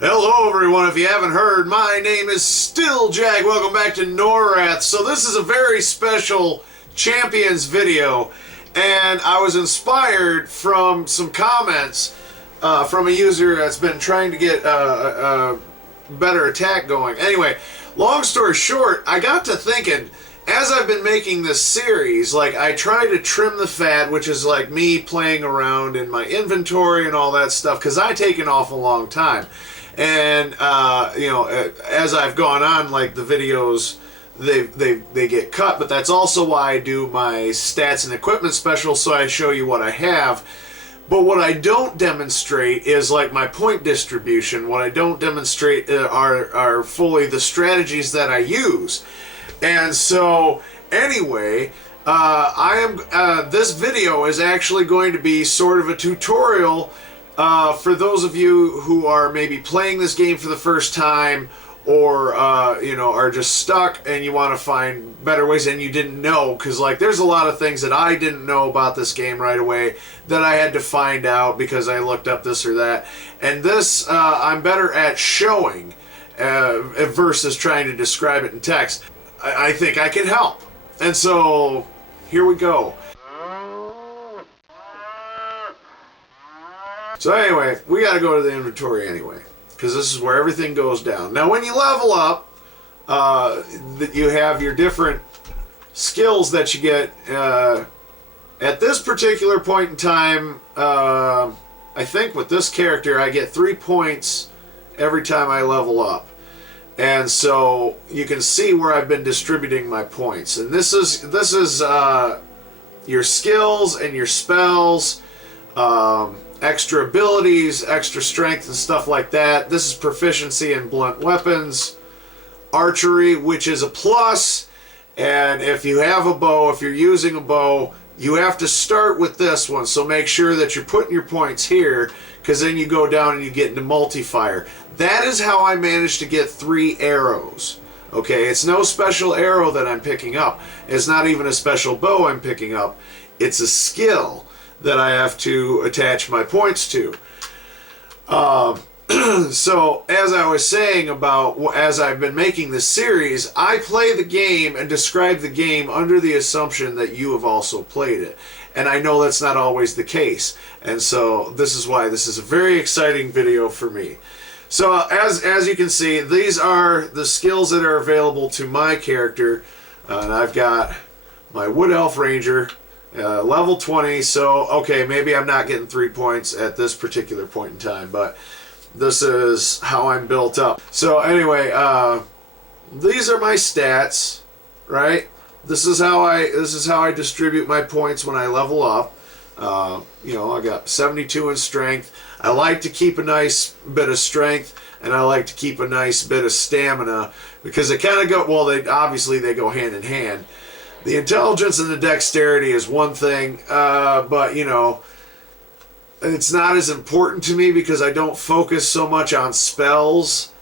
Hello everyone, if you haven't heard, my name is still Jag. Welcome back to Norrath. So this is a very special Champions video, and I was inspired from some comments from a user that's been trying to get a better attack going. Anyway, long story short, I got to thinking, as I've been making this series, like, I try to trim the fat, which is like me playing around in my inventory and all that stuff, because I take an awful long time. And as I've gone on, like, the videos, they get cut, but that's also why I do my stats and equipment special, so I show you what I have. But what I don't demonstrate is, like, my point distribution. What I don't demonstrate are fully the strategies that I use. And so, anyway, this video is actually going to be sort of a tutorial for those of you who are maybe playing this game for the first time, or are just stuck and you want to find better ways and you didn't know, because, like, there's a lot of things that I didn't know about this game right away that I had to find out because I looked up this or that. And this I'm better at showing versus trying to describe it in text. I think I can help. And so here we go. So anyway, we got to go to the inventory anyway, because this is where everything goes down. Now, when you level up, you have your different skills that you get. At this particular point in time, I think with this character, I get 3 points every time I level up. And so you can see where I've been distributing my points. And this is your skills and your spells, extra abilities, extra strength and stuff like that. This is proficiency in blunt weapons, archery, which is a plus. And if you have a bow, if you're using a bow, you have to start with this one. So make sure that you're putting your points here, because then you go down and you get into multi-fire. That is how I managed to get 3 arrows. Okay, it's no special arrow that I'm picking up. It's not even a special bow I'm picking up. It's a skill that I have to attach my points to. So, as I was saying about, as I've been making this series, I play the game and describe the game under the assumption that you have also played it. And I know that's not always the case. And so, this is why this is a very exciting video for me. So, as you can see, these are the skills that are available to my character. And I've got my Wood Elf Ranger, level 20, so okay, maybe I'm not getting 3 points at this particular point in time, but this is how I'm built up. So anyway, these are my stats, right? This is how I distribute my points when I level up. I got 72 in strength. I like to keep a nice bit of strength, and I like to keep a nice bit of stamina, because they kind of go, well, they go hand in hand. The intelligence and the dexterity is one thing, but, it's not as important to me because I don't focus so much on spells.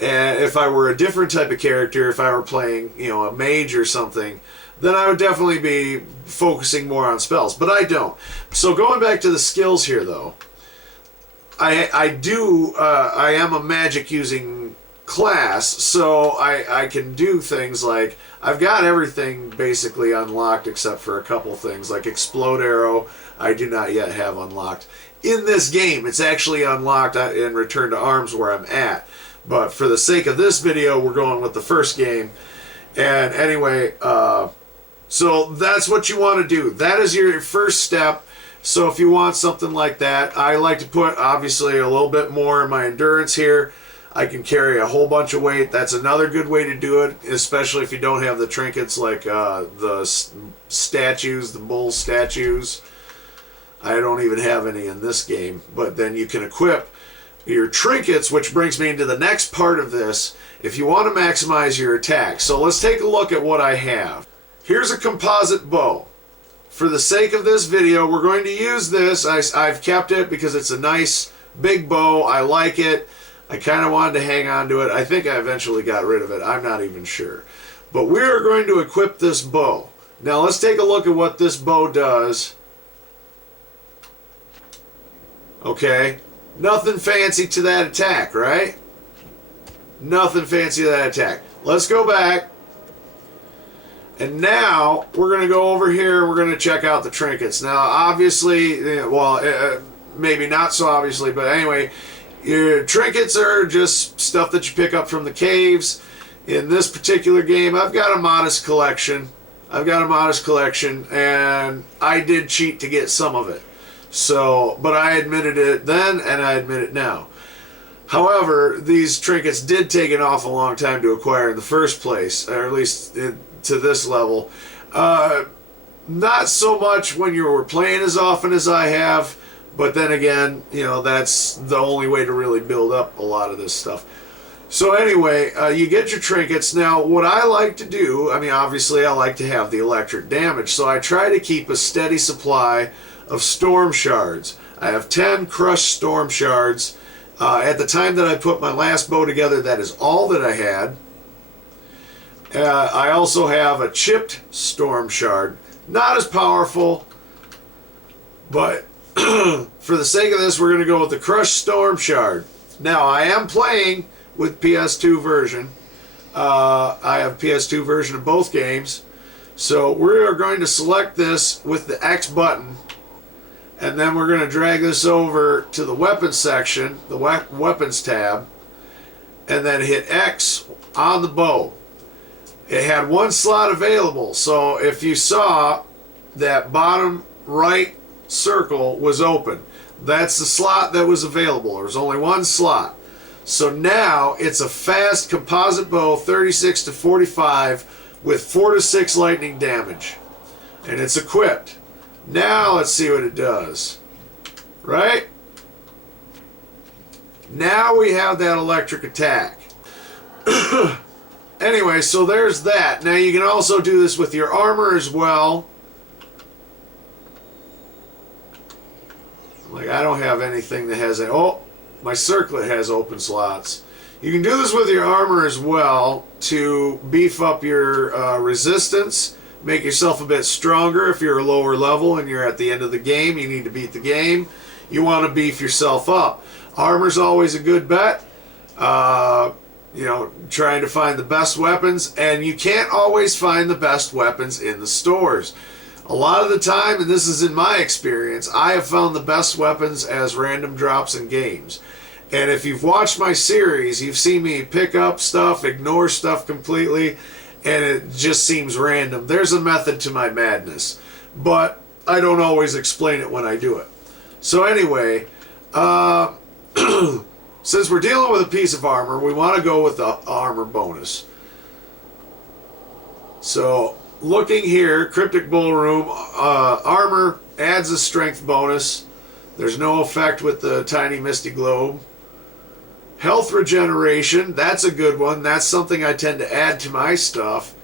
And if I were a different type of character, if I were playing, a mage or something, then I would definitely be focusing more on spells, but I don't. So going back to the skills here, though, I am a magic using class, so I can do things like, I've got everything basically unlocked except for a couple things, like Explode Arrow I do not yet have unlocked. In this game, it's actually unlocked in Return to Arms where I'm at, but for the sake of this video, we're going with the first game. And anyway, so that's what you want to do. That is your first step. So if you want something like that, I like to put, obviously, a little bit more in my endurance here. I can carry a whole bunch of weight. That's another good way to do it, especially if you don't have the trinkets like the statues, the bull statues. I don't even have any in this game, but then you can equip your trinkets, which brings me into the next part of this, if you want to maximize your attack. So let's take a look at what I have. Here's a composite bow. For the sake of this video, we're going to use this. I've kept it because it's a nice big bow. I like it. I kind of wanted to hang on to it. I think I eventually got rid of it. I'm not even sure. But we're going to equip this bow. Now let's take a look at what this bow does. Okay. Nothing fancy to that attack, right? Nothing fancy to that attack. Let's go back. And now we're going to go over here. We're going to check out the trinkets. Now, obviously, well, maybe not so obviously, but anyway, your trinkets are just stuff that you pick up from the caves. In this particular game, I've got a modest collection. And I did cheat to get some of it. So, but I admitted it then, and I admit it now. However, these trinkets did take an awful long time to acquire in the first place, or at least to this level. Not so much when you were playing as often as I have, but then again, you know, that's the only way to really build up a lot of this stuff. So anyway, you get your trinkets. Now, what I like to do, I mean, obviously I like to have the electric damage, so I try to keep a steady supply of storm shards. I have 10 crushed storm shards. At the time that I put my last bow together, that is all that I had. I also have a chipped storm shard. Not as powerful, but for the sake of this, we're going to go with the crushed storm shard. Now, I am playing with PS2 version. I have PS2 version of both games. So we are going to select this with the X button, and then we're going to drag this over to the weapons section, the weapons tab, and then hit X on the bow. It had one slot available, so if you saw that bottom right circle was open, that's the slot that was available. There was only one slot. So now it's a fast composite bow, 36 to 45 with 4 to 6 lightning damage, and it's equipped. Now let's see what it does. Right? Now we have that electric attack. Anyway, so there's that. Now you can also do this with your armor as well. Like, I don't have anything that has a... Oh, my circlet has open slots. You can do this with your armor as well to beef up your resistance, make yourself a bit stronger. If you're a lower level and you're at the end of the game, you need to beat the game, you want to beef yourself up. Armor's always a good bet. You know, trying to find the best weapons, and you can't always find the best weapons in the stores. A lot of the time, and this is in my experience, I have found the best weapons as random drops in games. And if you've watched my series, you've seen me pick up stuff, ignore stuff completely, and it just seems random. There's a method to my madness, but I don't always explain it when I do it. So anyway, since we're dealing with a piece of armor, we want to go with the armor bonus. So, looking here, Cryptic Ballroom, armor adds a strength bonus. There's no effect with the tiny misty globe. Health regeneration, that's a good one. That's something I tend to add to my stuff.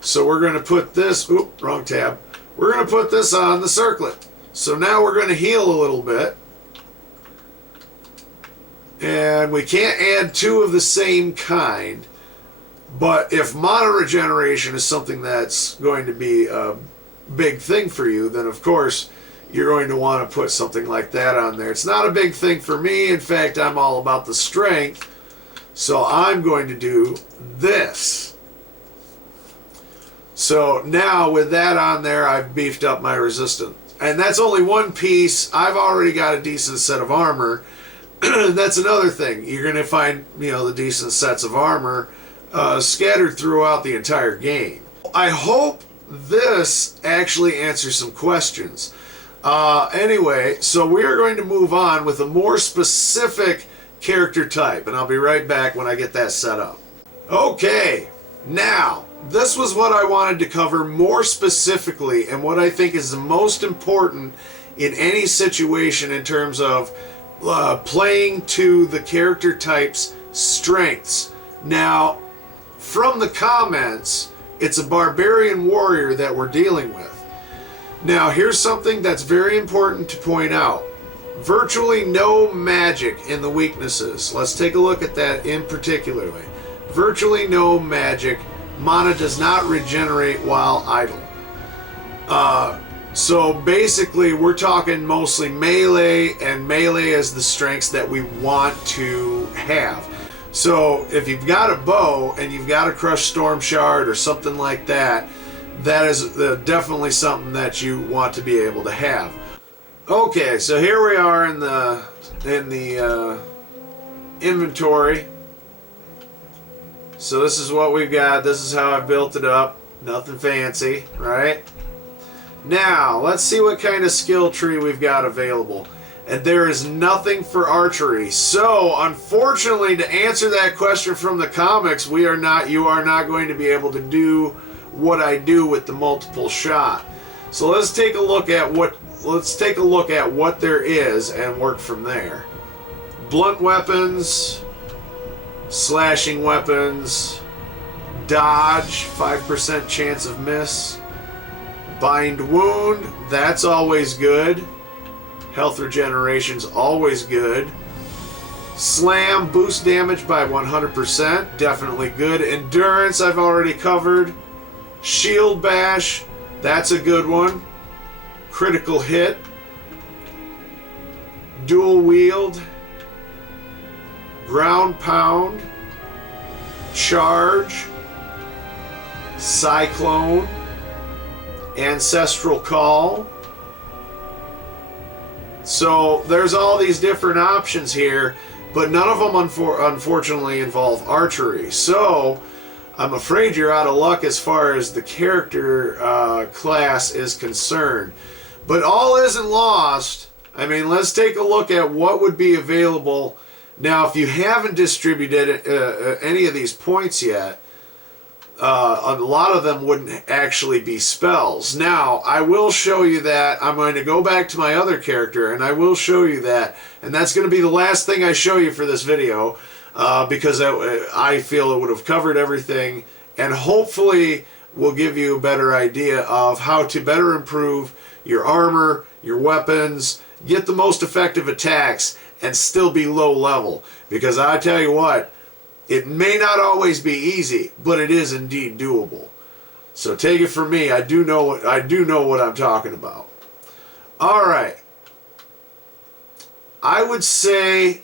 So we're going to put this, oop, wrong tab. We're going to put this on the circlet. So now we're going to heal a little bit. And we can't add two of the same kind, but if mana regeneration is something that's going to be a big thing for you, then of course you're going to want to put something like that on there. It's not a big thing for me. In fact, I'm all about the strength, so I'm going to do this. So now with that on there, I've beefed up my resistance. And that's only one piece. I've already got a decent set of armor. That's another thing. You're going to find, you know, the decent sets of armor scattered throughout the entire game. I hope this actually answers some questions. Anyway, so we are going to move on with a more specific character type, and I'll be right back when I get that set up. Okay, now, this was what I wanted to cover more specifically, and what I think is the most important in any situation in terms of playing to the character type's strengths. Now, from the comments, it's a barbarian warrior that we're dealing with. Now, here's something that's very important to point out. Virtually no magic in the weaknesses. Let's take a look at that in particularly. Virtually no magic. Mana does not regenerate while idle. So basically, we're talking mostly melee, and melee is the strengths that we want to have. So if you've got a bow and you've got a crushed storm shard or something like that, that is definitely something that you want to be able to have. Okay, so here we are in the inventory. So this is what we've got. This is how I built it up. Nothing fancy, right? Now, let's see what kind of skill tree we've got available. And there is nothing for archery. So, unfortunately, to answer that question from the comics, you are not going to be able to do what I do with the multiple shot. So let's take a look at what there is and work from there. Blunt weapons, slashing weapons, dodge, 5% chance of miss. Bind wound, that's always good. Health regeneration's always good. Slam, boost damage by 100%, definitely good. Endurance, I've already covered. Shield bash, that's a good one. Critical hit. Dual wield. Ground pound. Charge. Cyclone. Ancestral call. So there's all these different options here, but none of them unfortunately involve archery. So I'm afraid you're out of luck as far as the character class is concerned. But all isn't lost. I mean, let's take a look at what would be available. Now, if you haven't distributed any of these points yet, a lot of them wouldn't actually be spells. Now, I will show you that. I'm going to go back to my other character, and I will show you that. And that's going to be the last thing I show you for this video, because I feel it would have covered everything, and hopefully will give you a better idea of how to better improve your armor, your weapons, get the most effective attacks, and still be low level. Because I tell you what, it may not always be easy, but it is indeed doable. So take it from me, I do know what I'm talking about. All right. I would say,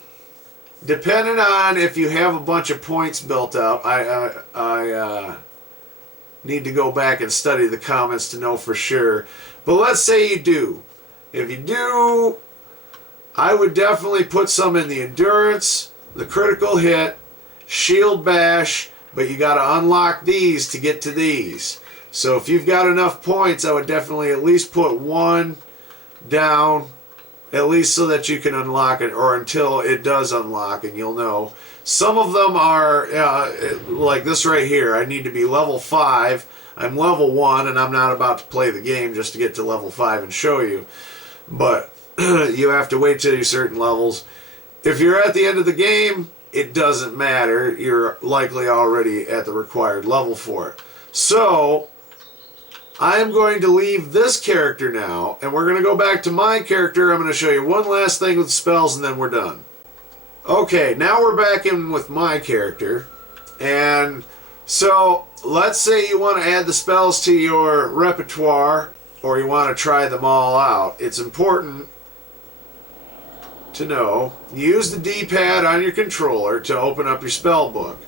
depending on if you have a bunch of points built up, I need to go back and study the comments to know for sure. But let's say you do. If you do, I would definitely put some in the endurance, the critical hit, shield bash, but you got to unlock these to get to these. So if you've got enough points, I would definitely at least put one down, at least so that you can unlock it, or until it does unlock, and you'll know. Some of them are like this right here. I need to be level 5. I'm level 1, and I'm not about to play the game just to get to level 5 and show you. But you have to wait till you're certain levels. If you're at the end of the game, it doesn't matter. You're likely already at the required level for it. So I'm going to leave this character now, and we're going to go back to my character. I'm going to show you one last thing with spells, and then we're done. Okay, now we're back in with my character. And so let's say you want to add the spells to your repertoire, or you want to try them all out. It's important to know, use the D-pad on your controller to open up your spell book.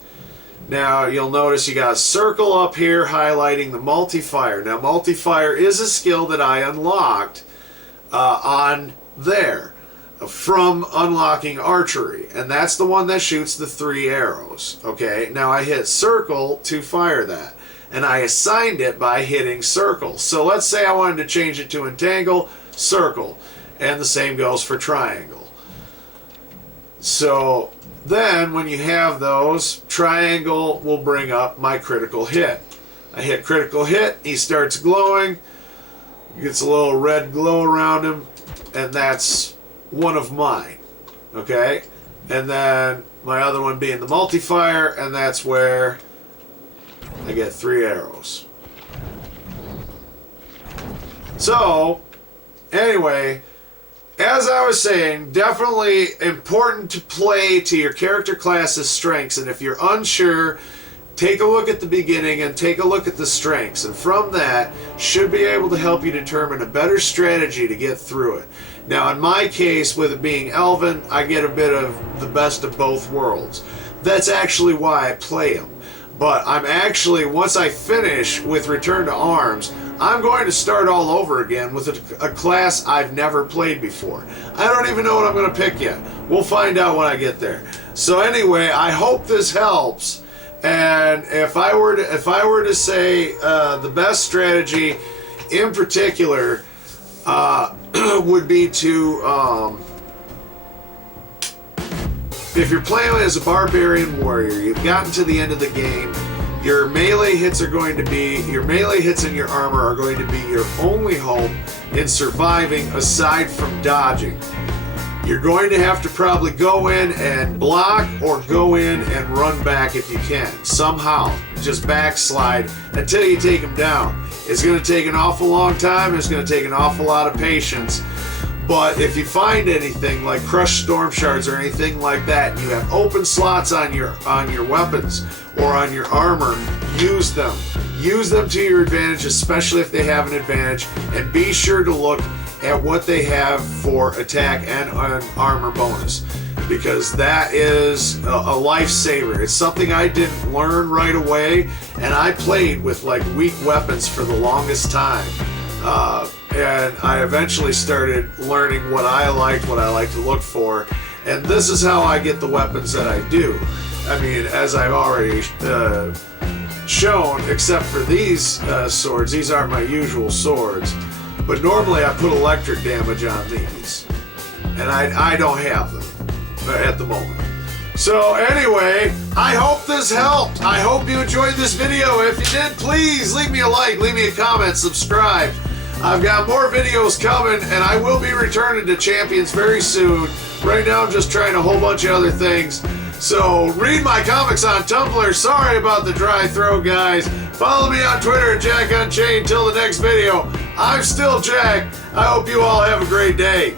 Now you'll notice you got a circle up here highlighting the multi-fire. Now multi-fire is a skill that I unlocked on there from unlocking archery, and that's the one that shoots the 3 arrows. Okay, now I hit circle to fire that, and I assigned it by hitting circle. So let's say I wanted to change it to entangle, circle, and the same goes for triangle. So then when you have those, triangle will bring up my critical hit. I hit critical hit, he starts glowing, gets a little red glow around him, and that's one of mine. Okay? And then my other one being the multi-fire, and that's where I get 3 arrows. So, anyway, as I was saying, definitely important to play to your character class's strengths, and if you're unsure, take a look at the beginning and take a look at the strengths, and from that should be able to help you determine a better strategy to get through it. Now in my case, with it being Elven, I get a bit of the best of both worlds. That's actually why I play them. But I'm actually, once I finish with Return to Arms, I'm going to start all over again with a class I've never played before. I don't even know what I'm going to pick yet. We'll find out when I get there. So anyway, I hope this helps. And if I were to say the best strategy in particular would be to if you're playing as a barbarian warrior, you've gotten to the end of the game, your melee hits and your armor are going to be your only hope in surviving aside from dodging. You're going to have to probably go in and block or go in and run back if you can. Somehow, just backslide until you take them down. It's going to take an awful long time. It's going to take an awful lot of patience. But if you find anything like crushed storm shards or anything like that, and you have open slots on your weapons or on your armor, use them. Use them to your advantage, especially if they have an advantage, and be sure to look at what they have for attack and armor bonus, because that is a lifesaver. It's something I didn't learn right away, and I played with like weak weapons for the longest time. And I eventually started learning what I like to look for, and this is how I get the weapons that I do. I mean, as I've already shown, except for these swords, these aren't my usual swords, but normally I put electric damage on these, and I don't have them at the moment. So anyway, I hope this helped. I hope you enjoyed this video. If you did, please leave me a like, leave me a comment, subscribe. I've got more videos coming, and I will be returning to Champions very soon. Right now I'm just trying a whole bunch of other things. So read my comics on Tumblr. Sorry about the dry throat, guys. Follow me on Twitter at Jack Unchained. Till the next video, I'm still Jack. I hope you all have a great day.